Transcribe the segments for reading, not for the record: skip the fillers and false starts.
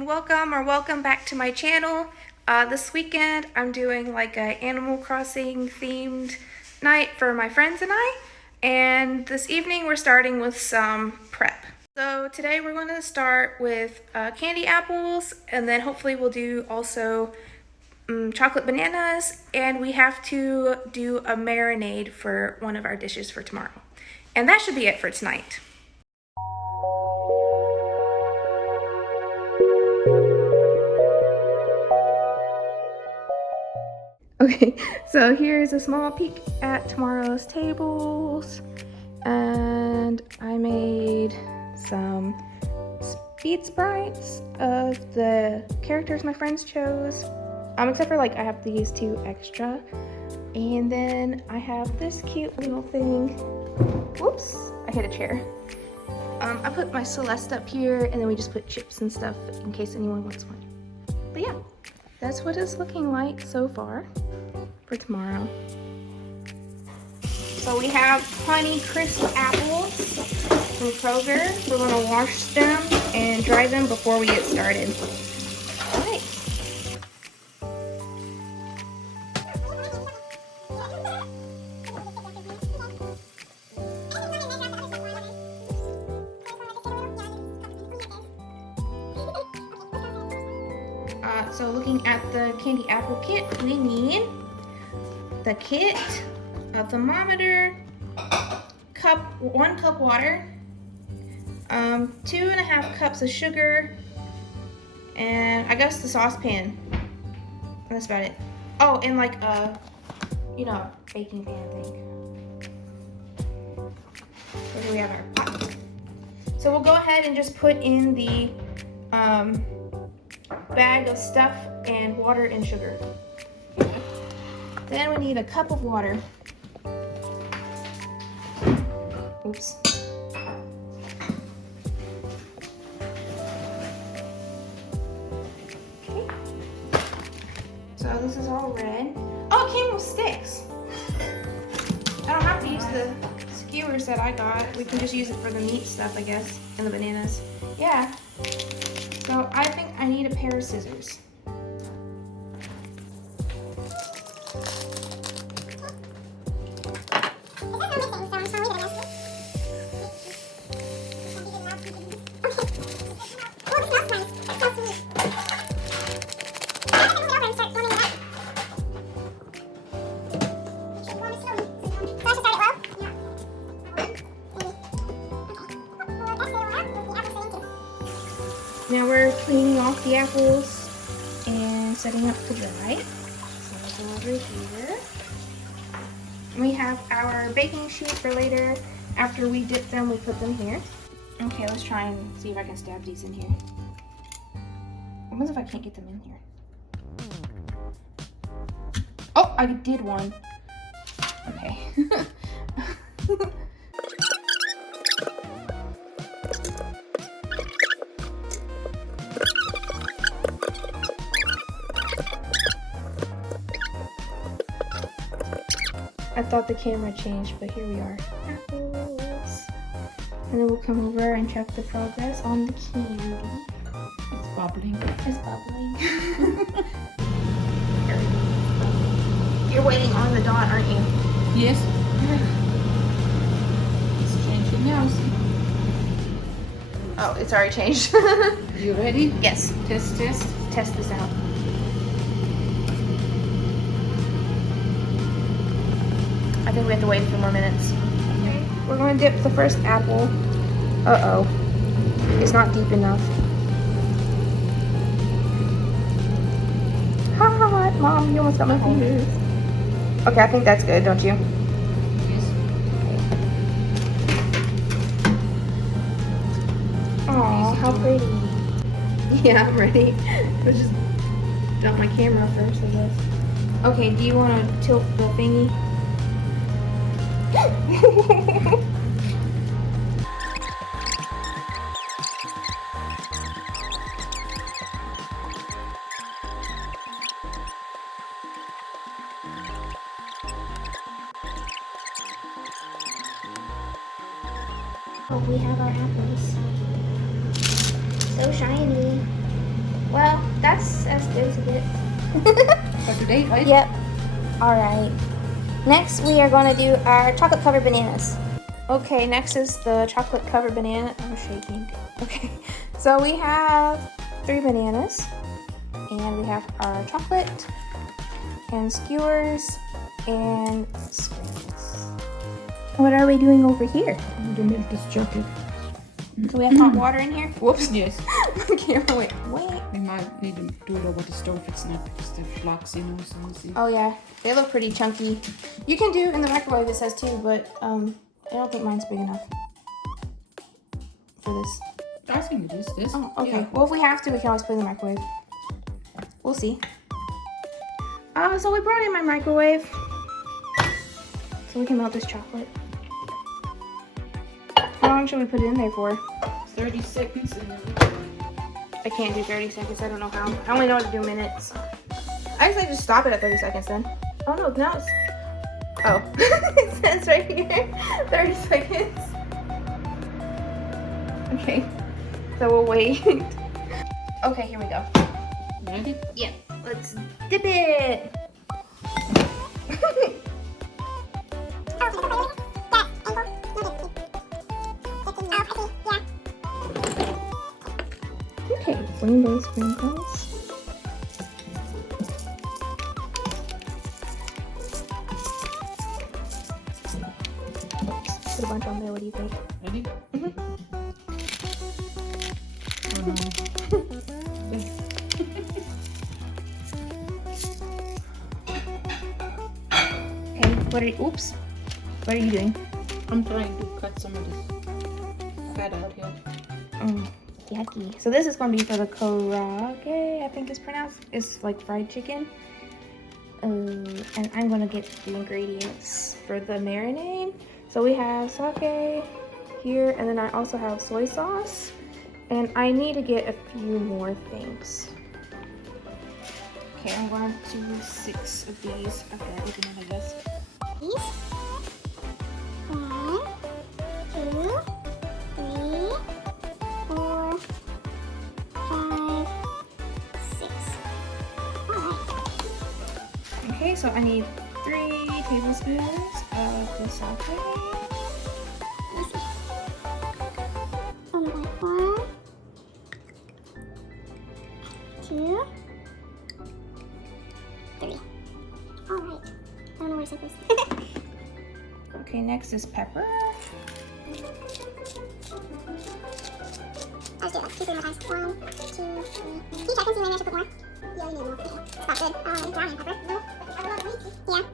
and welcome back to my channel. This weekend I'm doing like a Animal Crossing themed night for my friends and I, and this evening we're starting with some prep. So today we're going to start with candy apples, and then hopefully we'll do also chocolate bananas, and we have to do a marinade for one of our dishes for tomorrow. And that should be it for tonight. Okay, so here's a small peek at tomorrow's tables, and I made some speed sprites of the characters my friends chose, except for like I have these two extra, and then I have this cute little thing. Whoops, I hit a chair. I put my Celeste up here, and then we just put chips and stuff in case anyone wants one. But yeah, that's what it's looking like so far for tomorrow. So we have Honey Crisp apples from Kroger. We're gonna wash them and dry them before we get started. All right. So looking at the candy apple kit, we need the kit, a thermometer, 1 cup water, 2.5 cups of sugar, and I guess the saucepan. That's about it. Oh, and like a, baking pan thing. So here we have our pot. So we'll go ahead and just put in the bag of stuff and water and sugar. Then we need a cup of water. Oops. Okay. So this is all red. Oh, it came with sticks. I don't have to use the skewers that I got. We can just use it for the meat stuff, I guess, and the bananas. Yeah. So I think I need a pair of scissors. Now we're cleaning off the apples and setting up to dry. So let's go over here. We have our baking sheet for later. After we dip them, we put them here. Okay, let's try and see if I can stab these in here. What if I can't get them in here? Oh, I did one. Okay. I thought the camera changed, but here we are. Apples. And then we'll come over and check the progress on the candy. It's bubbling. It's bubbling. You're waiting on the dot, aren't you? Yes. It's changing now. See? Oh, it's already changed. You ready? Yes. Test. Test this out. I think we have to wait a few more minutes. Okay. We're going to dip the first apple. Uh-oh. It's not deep enough. Hot, Mom, you almost got my fingers. Okay, I think that's good, don't you? Yes. Aw, how pretty. Yeah, I'm ready. Let's just dump my camera first, I guess. Okay, do you want to tilt the thingy? Oh, we have our apples. So shiny. That's as good as it gets. For today, right? Yep. Alright. Next, we are going to do our chocolate covered bananas. Okay, next is the chocolate covered banana. I'm shaking. Okay, so we have 3 bananas, and we have our chocolate, and skewers, and strings. What are we doing over here? The milk is chocolate. So we have hot water in here? Whoops. Yes. Okay, wait. We might need to do it over the stove. It's not because the flux, you know, so you see. Oh yeah, they look pretty chunky. You can do in the microwave, it says too, but I don't think mine's big enough for this. I think it is this. Oh, okay. Yeah. Well, if we have to, we can always put it in the microwave. We'll see. So we brought in my microwave so we can melt this chocolate. How long should we put it in there for? 30 seconds and then I can't do 30 seconds. I don't know how. I only know how to do minutes. I guess I just stop it at 30 seconds then. Oh no, now it's... Oh. It says right here, 30 seconds. Okay. So we'll wait. Okay, here we go. ready? Yeah. Let's dip it. Okay, rainbow sprinkles. Put a bunch on there. What do you think? Ready? Okay. What are you? Oops. What are you doing? I'm trying to cut some of this fat out here. Yucky. So this is going to be for the karaage, I think it's pronounced. It's like fried chicken. And I'm going to get the ingredients for the marinade. So we have sake here, and then I also have soy sauce. And I need to get a few more things. Okay, I'm going to do 6 of these. Okay, I open my desk. These. 1, 2, 3, 4, 5, 6. Alright. Okay, so I need 3 tablespoons of the sake. Oh my god. 1, 2, 3. Alright. I don't know where to set this. Okay, next is pepper. I'll just do like 2, 3 more times. 1, 2, 3. Can you check and see maybe I should put more? Yeah, you need more. That's good. Browning pepper. Yeah.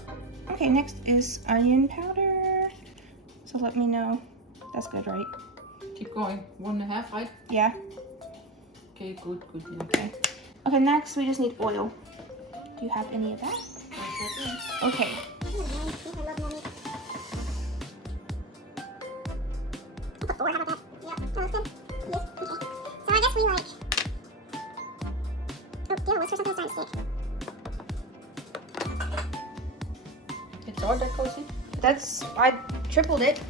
Okay, next is onion powder. So let me know. That's good, right? Keep going. 1.5, right? Yeah. Okay, good. Okay. Okay, next we just need oil. Do you have any of that? Okay. Put 4, how about that? Yep, that looks good. Yes, okay. So I guess we like... Oh, dear, what's for something that's starting to stick? It's all that goes in? That's, I tripled it.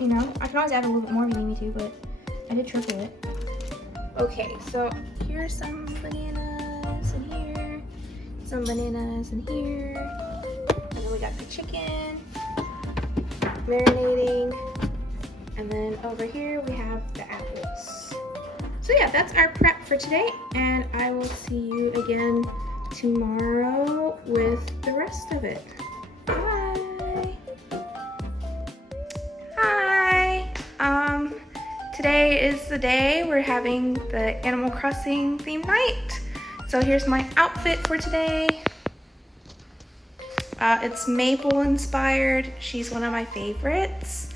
You know, I can always add a little bit more if you need me to, but I did triple it. Okay, so here's some bananas in here, some bananas in here, and then we got the chicken marinating, and then over here we have the apples. So yeah, that's our prep for today, and I will see you again tomorrow with the rest of it. Bye. Hi. Today is the day we're having the Animal Crossing theme night. So here's my outfit for today. It's Maple inspired. She's one of my favorites.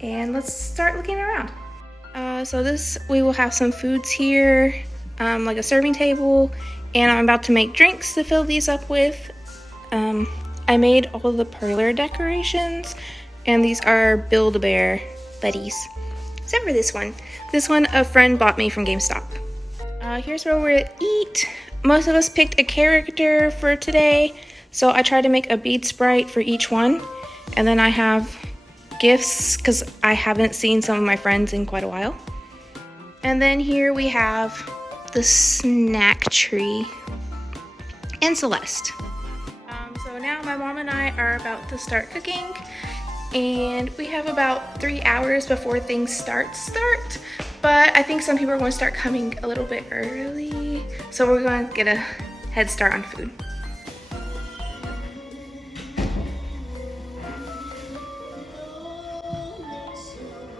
And let's start looking around. So we will have some foods here, like a serving table, and I'm about to make drinks to fill these up with. I made all the parlor decorations, and these are Build-A-Bear buddies. Except for this one. This one a friend bought me from GameStop. Here's where we're gonna eat. Most of us picked a character for today, so I tried to make a bead sprite for each one. And then I have gifts, because I haven't seen some of my friends in quite a while. And then here we have the snack tree, and Celeste. So now my mom and I are about to start cooking, and we have about 3 hours before things start. But I think some people are going to start coming a little bit early, so we're going to get a head start on food.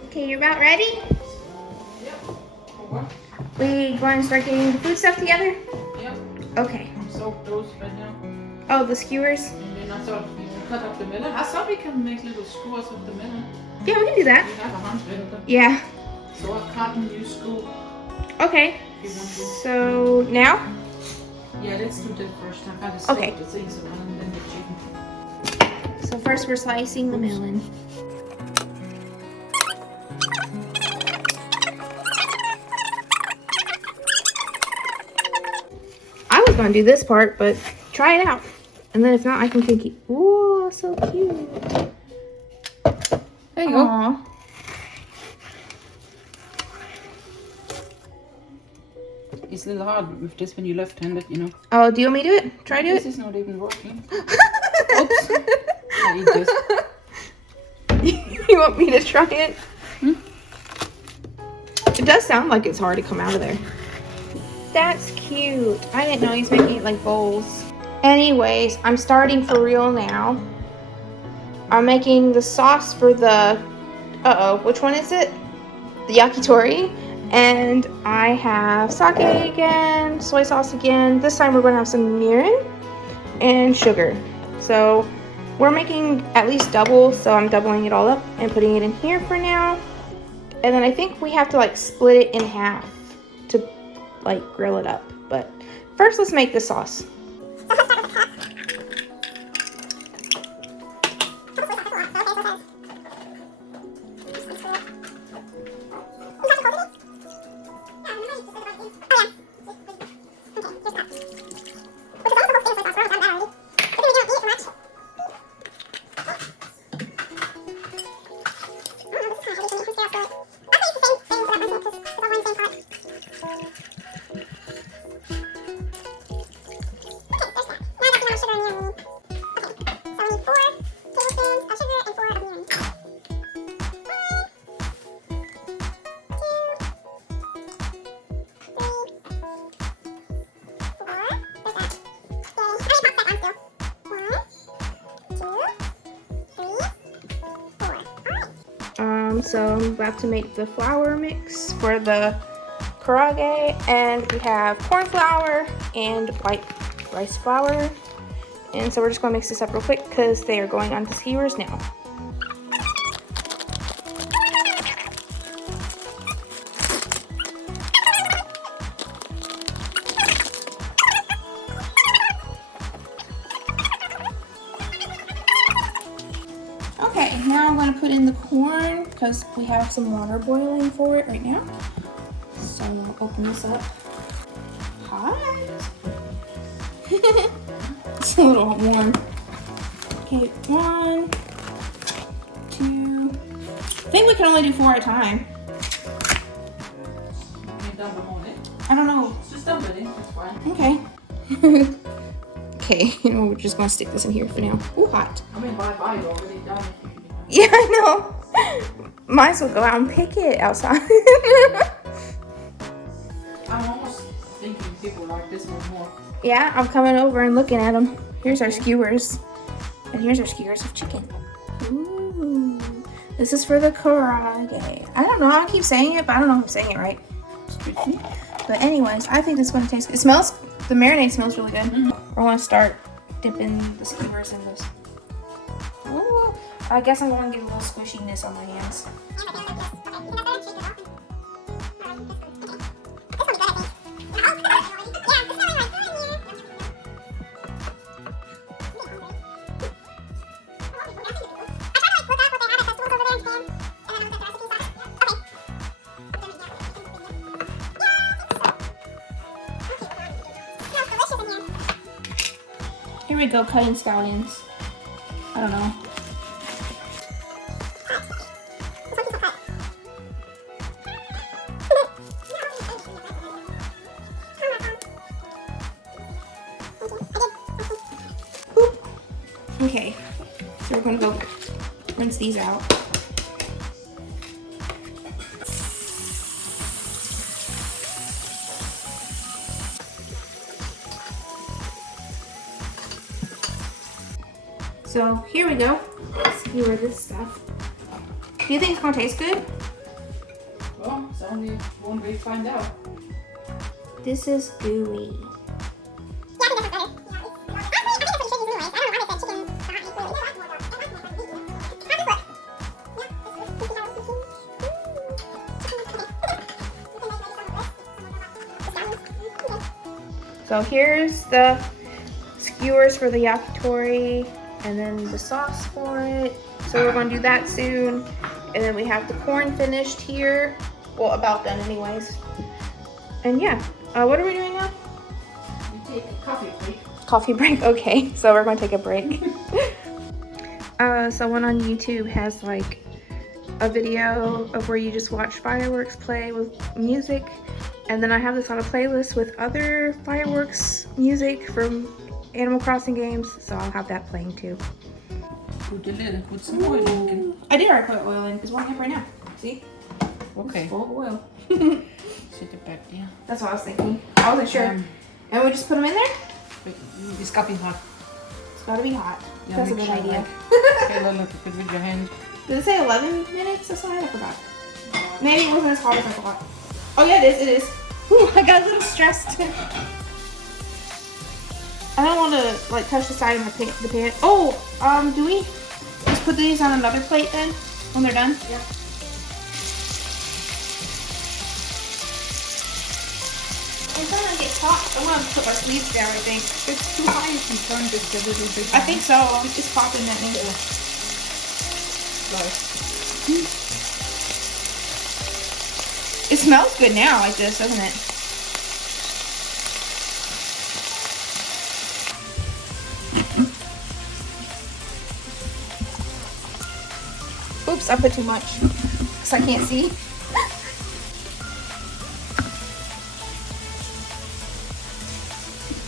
Okay, you're about ready? We going to start getting the food stuff together? Yeah. Okay. Soak those right now. Oh, the skewers? And then I thought we can cut up the melon. I thought we can make little skewers with the melon. Yeah, we can do that. We have a handful. Yeah. So I cut and you scoop Okay. if you want to. So now? Yeah, let's do that first. I gotta soak Okay. the things around and then the chicken. So first we're slicing the melon. I was gonna do this part, but try it out. And then if not, I can keep. Ooh, so cute. There you Aww. go. It's a little hard with this when you're left-handed, you know. Oh, do you want me to do it? Try to do This it? is not even working. Oops. I eat this. You want me to try it? Hmm? It does sound like it's hard to come out of there. That's cute. I didn't know he's making it like bowls. Anyways, I'm starting for real now. I'm making the sauce for the, which one is it? The yakitori. And I have sake again, soy sauce again. This time we're gonna have some mirin and sugar. So we're making at least double, so I'm doubling it all up and putting it in here for now. And then I think we have to like split it in half to like grill it up. But first let's make the sauce. So I'm about to make the flour mix for the karaage, and we have corn flour and white rice flour. And so we're just gonna mix this up real quick because they are going on the skewers now. Okay, now I'm going to put in the corn because we have some water boiling for it right now. So I'll open this up. Hot. It's a little warm. Okay, 1, 2. I think we can only do 4 at a time. I don't know. Just dump it in, it's fine. Okay. Okay, we're just going to stick this in here for now. Ooh, hot. I mean, bye-bye, you already done it. Yeah, I know. Might as well go out and pick it outside. I'm almost thinking people like this one more. Yeah, I'm coming over and looking at them. Here's our skewers. And here's our skewers of chicken. Ooh. This is for the karaage. I don't know. I keep saying it, but I don't know if I'm saying it right. But anyways, I think this is going to taste good. It smells, the marinade smells really good. Mm-hmm. We're going to start dipping the skewers in this. Ooh. I guess I'm going to get a little squishiness on my hands. Here we go, cutting scallions. I don't know. Okay, so we're gonna go rinse these out. So here we go. Let's skewer this stuff. Do you think it's gonna taste good? Well, it's only one way to find out. This is gooey. So here's the skewers for the yakitori and then the sauce for it. So we're going to do that soon. And then we have the corn finished here. Well, about done anyways. And yeah, what are we doing now? We take a coffee break. Coffee break, okay. So we're going to take a break. Someone on YouTube has like a video of where you just watch fireworks play with music. And then I have this on a playlist with other fireworks music from Animal Crossing games, so I'll have that playing too. Put the lid and put some oil in. I did already put oil in, because one cup right now. See? Okay. It's full of oil. Sit it back there. That's what I was thinking. I wasn't sure. And we just put them in there? Wait, it's got to be hot. It's gotta be hot. Yeah, That's a make good sure, idea. Okay, look, put it with your hand. Did it say 11 minutes or something? I forgot. Maybe it wasn't as hot as I thought. Oh yeah, it is. Whew, I got a little stressed. I don't want to like touch the side of the pan. Oh, do we just put these on another plate then when they're done? Yeah. It's gonna get hot. I'm gonna put my sleeves down. I think It's too high if you turn just a little bit. I think so. It's popping that thing. It smells good now, like this, doesn't it? Oops, I put too much because I can't see.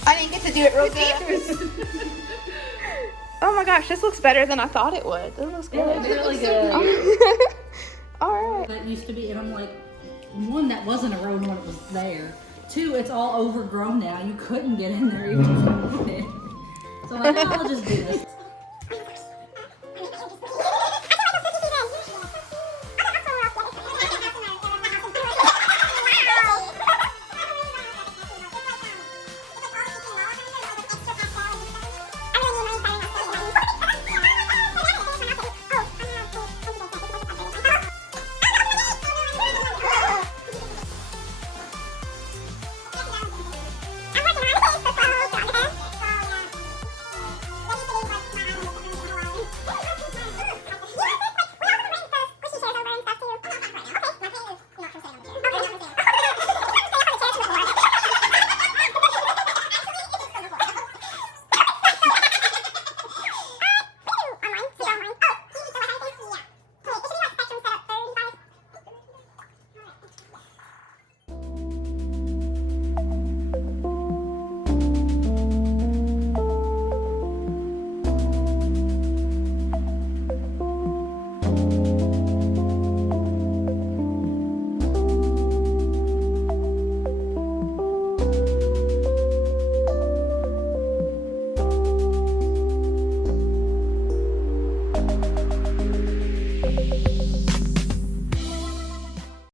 I didn't get to do it real good. Oh my gosh, this looks better than I thought it would. This looks good. It's really good. All right. That used to be, and I'm like, one, that wasn't a road when it was there. Two, it's all overgrown now. You couldn't get in there even if you wanted. So I'm like, oh, I'll just do this.